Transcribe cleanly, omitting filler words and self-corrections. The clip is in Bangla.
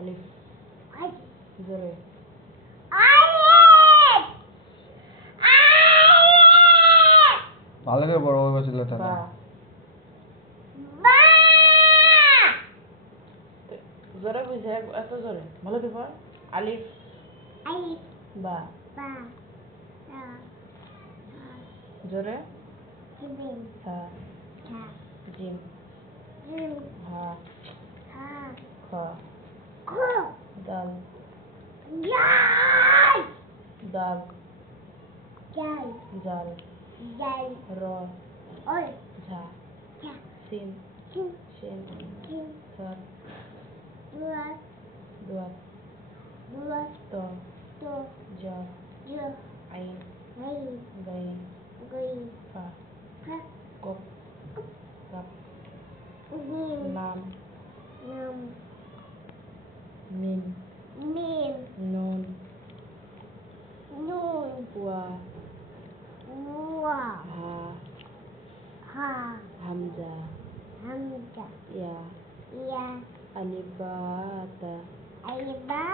আলিফ আলিফ জোরে আলিফ ভালো করে বড় বড় চিল্লাতে বা হবে। বা জোরে বুঝে এত জোরে ভালো করে পড় আলিফ আলিফ বা বা জোরে জিম হা ছা জিম জিম হা হা খ খ দাল জাল দাল জাল জাল জাল র ওই ঝা ছা সিন চিন শিন চিন সার দুয়ার দুয়ার দুয়ার ত তো জ জ আইন নাই গাইন গই ফা ফা কপ কাপ নিম নাম নাম মিম মিম নুন নুন ওয়া ওয়া হা হা হামজা হামজা ইয়া ইয়া আলিফ বা তা আলিবা